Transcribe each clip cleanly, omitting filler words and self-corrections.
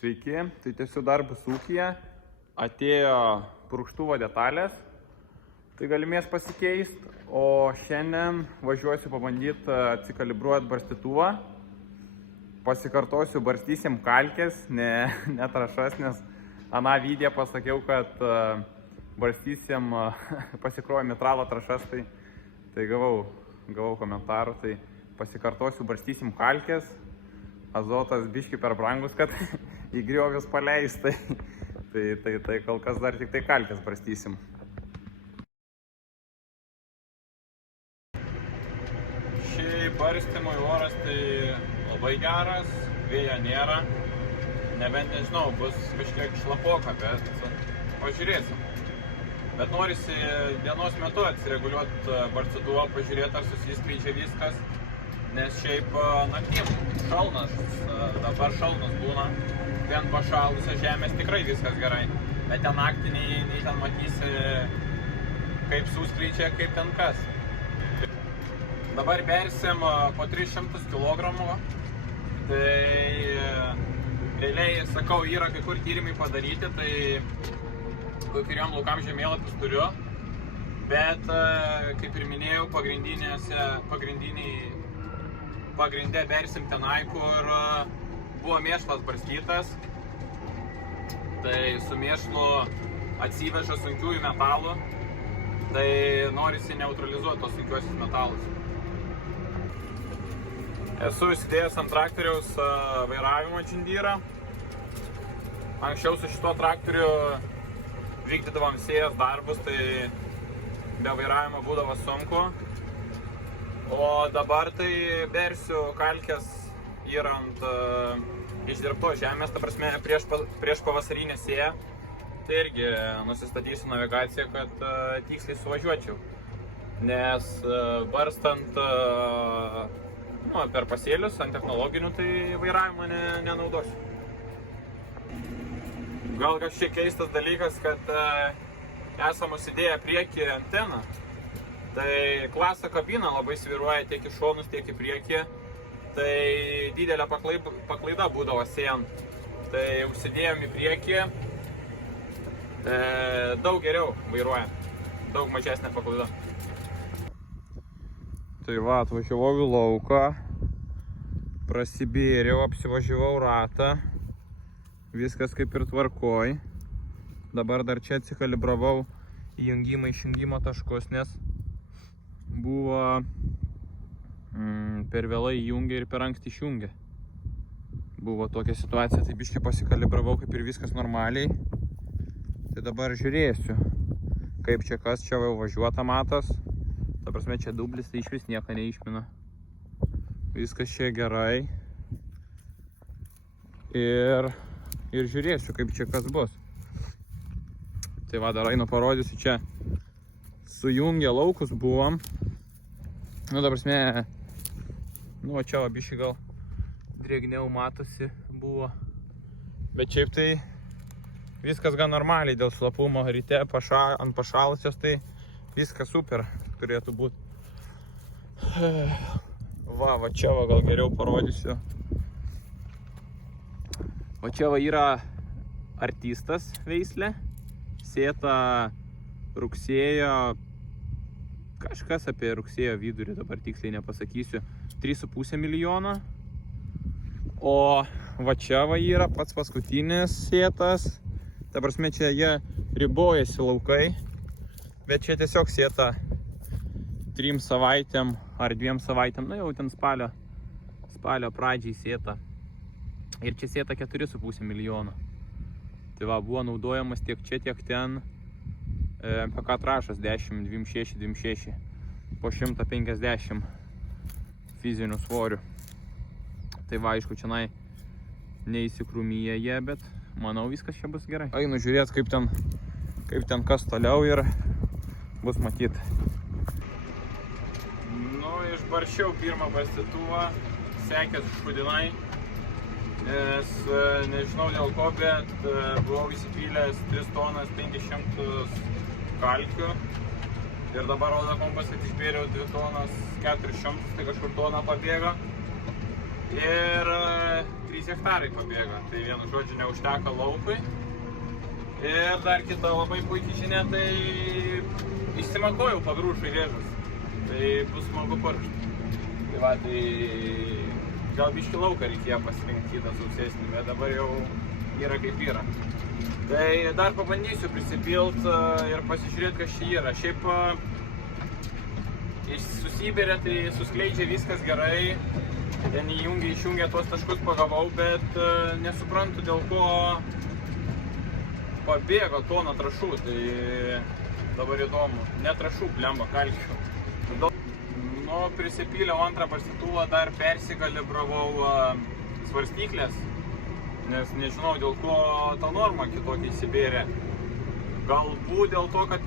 Sveiki, tai tiesiog darbas ūkyje, atėjo purkštuvo detalės, tai galimės pasikeisti, o šiandien važiuosiu pabandyti atsikalibruoti barstytuvą, pasikartosiu, barstysim kalkės, ne trašas, nes aną video pasakiau, kad barstysim pasikrovę mitralo trašas, tai gavau komentarų, tai pasikartosiu, barstysim kalkės. Azotas biški per brangus, kad į griovius paleis, tai kol kas dar tik tai kalkės barstysim. Šiaip barstymui oras tai labai geras, vėjo nėra, nebent nežinau, bus kažkiek šlapoka, bet pažiūrėsim. Bet norisi dienos metu atsireguliuoti barstytuvą, pažiūrėti, ar susiskleidžia viskas. Nes šiaip naktim šalnas, dabar šalnas būna, ten pašalusios žemės tikrai viskas gerai, bet ten naktį nei ten matysi, kaip suskleidžia, kaip ten kas. Dabar bersim po 300 kg, tai realiai, sakau, yra kai kur tyrimai padaryti, tai kai kuriam laukam žemėlapius turiu, bet kaip ir minėjau, pagrinde bersim tenai, kur buvo mėšlas barstytas, tai su mėšlu atsiveža sunkiųjų metalų, tai norisi neutralizuoti tos sunkiuosius metalus. Esu įsidėjęs ant traktoriaus vairavimo džindyrą. Anksčiau su šituo traktoriu vykdydavom sėjas darbus, tai be vairavimo būdavo sunku. O dabar tai bersiu kalkės įrant išdirbtos žemės, ta prasme prieš pavasarinę sėją. Tai irgi nusistatysiu navigaciją, kad tiksliai suvažiuočiau. Nes barstant per pasėlius ant technologinių, tai vairavimo nenaudosiu. Gal kažkiek keistas dalykas, kad esam užsidėję priekį anteną. Tai klaso kabina labai svyruoja tiek į šonus, tiek į priekį. Tai didelė paklaida būdavo sėjant. Tai užsidėjom į priekį, daug geriau vairuoja, daug mažesnė paklaida. Tai va, atvažiavau į lauką, prasibėriau, apsivažiavau ratą, viskas kaip ir tvarkoj. Dabar dar čia atsikalibravau įjungimą išjungimo taškus, nes buvo per vėlai įjungę ir per anksti išjungę. Buvo tokia situacija, tai biškį pasikalibravau, kaip ir viskas normaliai. Tai dabar žiūrėsiu, kaip čia kas čia jau važiuota matas. Ta prasme, čia dublis, tai išvis nieko neišmina. Viskas čia gerai. Ir žiūrėsiu, kaip čia kas bus. Tai va, dar einu parodysiu čia. Sujungę laukus buvom. Ta prasme, čia va biškį gal drėgniau matosi buvo. Bet šiaip tai viskas gan normaliai dėl šlapumo ryte ant pašalusios, tai viskas super turėtų būti. Va čia va gal geriau parodysiu. Va čia va yra artistas veislė, sėta rugsėjo, kažkas apie rugsėjo vidurį, dabar tiksliai nepasakysiu, 3,5 milijono. O va čia va yra pats paskutinis sėtas. Ta prasme, čia jie ribojasi laukai, bet čia tiesiog sėta 3 savaitėm ar 2 savaitėm, jau ten spalio pradžiai sėta. Ir čia sėta 4,5 milijono. Tai va, buvo naudojamas tiek čia, tiek ten MPK trašas 10, 26, 26 po 150 fizinių svorių. Tai va, aišku, čia neįsikrūmyja jie, bet manau viskas čia bus gerai. Einu žiūrėti, kaip ten kas toliau ir bus matyt. Išbaršiau pirmą barstytuvą, sekės šudinai, nes nežinau dėl ko, bet buvau įsipylęs 3 tonas 500 kalkių ir dabar rodo kompas, kad išbėriau 2 tonas 400, tai kažkur tona pabėgo. ir 3 hektarai pabėgo. Tai vienu žodžiu neužteko laukui. Ir dar kita labai puikiai žinia, tai išsimakojau pagrūšai rėžus. Tai bus smagu purkšti. Tai va, tai gal biškį lauką reikėjo pasirinkti kitą sausesnį, bet dabar jau yra kaip yra. Tai dar pabandysiu prisipilt ir pasižiūrėti, kas čia yra. Šiaip susibėrė, tai suskleidžia viskas gerai. Ten išjungia tuos taškus pagavau, bet nesuprantu dėl ko pabėgo tona trašų. Tai dabar įdomu. Ne trašų, blemba, kalkių. Nu, prisipyliau antrą barstytuvą, dar persikalibravau svarstyklės, nes nežinau dėl ko ta norma kitokia įsibėrė. Galbūt dėl to, kad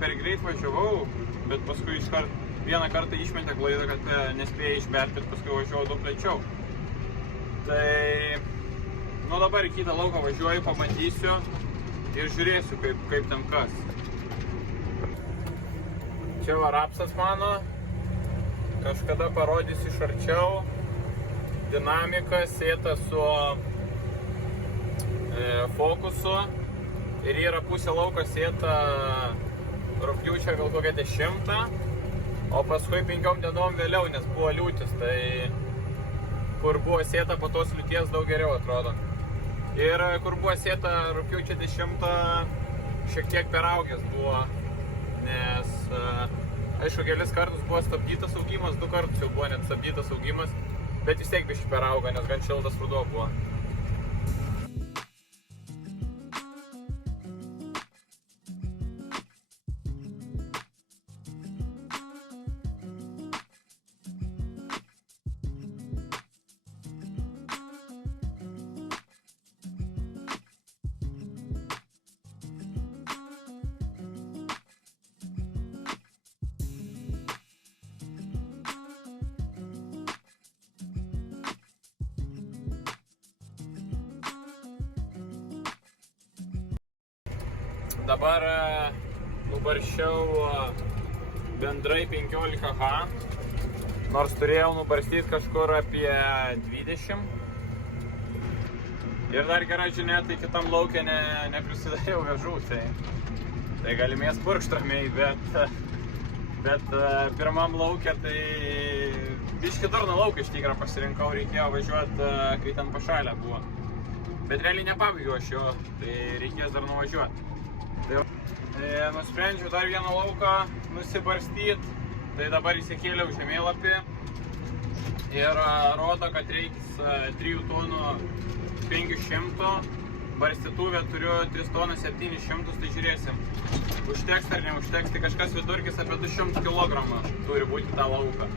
per greit važiavau, bet paskui iškart vieną kartą išmetė klaidą, kad nespėjai išberti ir paskui važiavau daug lėčiau. Tai, nu dabar į kitą lauką važiuoju, pabandysiu ir žiūrėsiu, kaip ten kas. Čia va rapsas mano. Kažkada parodysiu iš arčiau. Dinamika sėta su fokusu ir yra pusė lauko sėta rugpjūčio gal kokią 10, o paskui 5 dienom vėliau, nes buvo liūtis, tai kur buvo sėta po tos liūties daug geriau atrodo. Ir kur buvo sėta rugpjūčio 10, šiek tiek peraugęs buvo, nes aišku, kelis kartus buvo stabdytas augimas, 2 kartus jau buvo net stabdytas augimas, bet vis tiek biškį perauga, nes gan šiltas ruduo buvo. Dabar nubarščiau bendrai 15 H, nors turėjau nubarstyti kažkur apie 20. Ir dar gera žinia, tai kitam lauke neprisidariau vežų, tai galimės purkšt ramiai, bet pirmam lauke tai biškį durną lauką iš tikrą pasirinkau, reikėjo važiuoti, kai ten pašalę buvo. Bet realiai nepabaigiau aš jo, tai reikės dar nuvažiuoti. Tai nusprendžiau dar vieną lauką nusibarstyti, tai dabar įsikėliau žemėlapį ir rodo, kad reiks 3 tonų 500, barstytuvę turiu 3 tonas 700, tai žiūrėsim, užteks ar neužteks, tai kažkas vidurkis apie 200 kg turi būti tą lauką.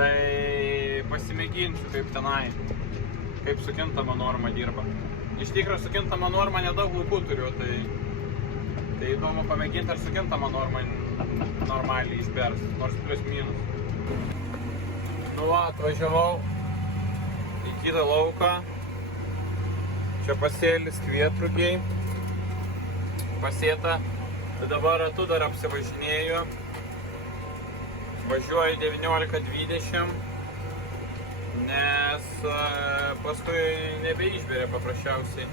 Tai pasimėginsiu kaip tenai, kaip sukintama norma dirba. Iš tikrųjų sukintama norma nedaug laukų turiu, tai įdomu pamėginti, ar sukintama norma normaliai išbers, nors plius minus. Nu va, atvažiavau į kitą lauką. Čia pasėlis kvietrugiai. Pasėta. Tai dabar ratu dar apsivažinėju. Važiuoju 19-20, nes paskui nebeišberia paprasčiausiai.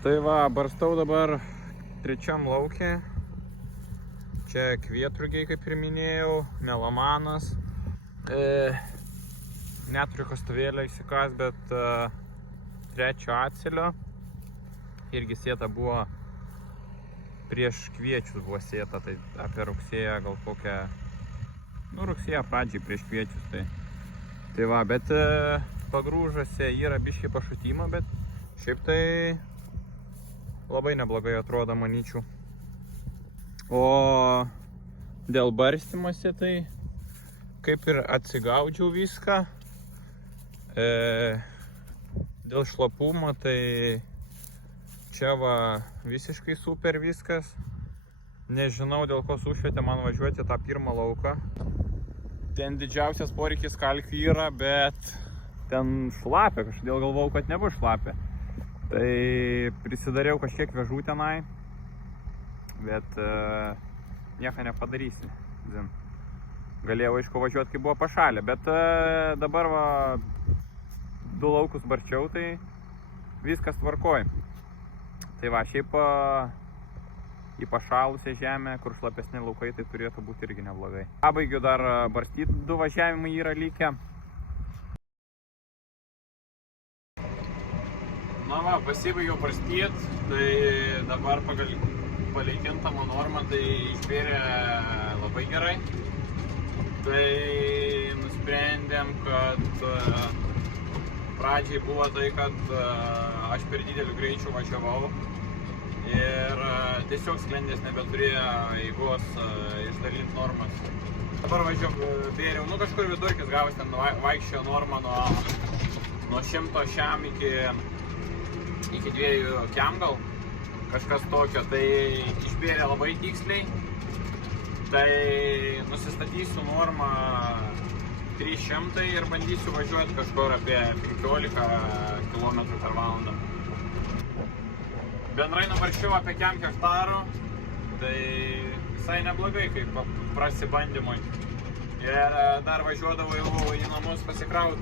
Tai va, barstau dabar 3 laukė. Čia kvietrugiai, kaip ir minėjau, melomanas. Neturiu kastuvėlio įsikas, bet 3 acelio. Irgi sėta buvo prieš kviečius buvo sėta, tai apie rugsėją gal kokią, nu rugsėjo pradžiai prieš kviečius. Tai va, bet pagrūžose yra biškį pašutimo, bet šiaip tai labai neblogai atrodo, manyčiau. O dėl barstymosi tai kaip ir atsigaudžiau viską. Dėl šlapumo tai čia va visiškai super viskas. Nežinau dėl ko sušvietė man važiuoti tą pirmą lauką. Ten didžiausias poreikis kalkių yra, bet ten šlapia, kažkodėl galvojau, kad nebus šlapia. Tai prisidariau kažkiek vežų tenai, bet nieko nepadarysi. galėjau aišku važiuoti, kai buvo pašalę, bet dabar va 2 laukus barčiau, tai viskas tvarkoj. Tai va, šiaip į pašalusią žemę, kur šlapesni laukai, tai turėtų būti irgi neblogai. Pabaigiu dar barstyti, 2 važiavimai yra likę. Na va, pasibaigiau barstyti, tai dabar palei kintamą normą tai išbėrė labai gerai. Tai nusprendėm, kad pradžiai buvo tai, kad aš per dideliu greičiu važiavau ir tiesiog sklendės nebeturėjo eigos išdalinti normas. Dabar bėriau, kažkur vidurkis gavus, ten vaikščiojo norma nuo 100 šiam iki 2 kiam gal, kažkas tokio, tai išbėrė labai tiksliai. Tai nusistatysiu normą 300 ir bandysiu važiuoti kažkur apie 15 km per valandą. Bendrai nubarščiau apie 1 hektarų, tai visai neblogai kaip prasibandymui. Ir dar važiuodavau jau į namus pasikrauti.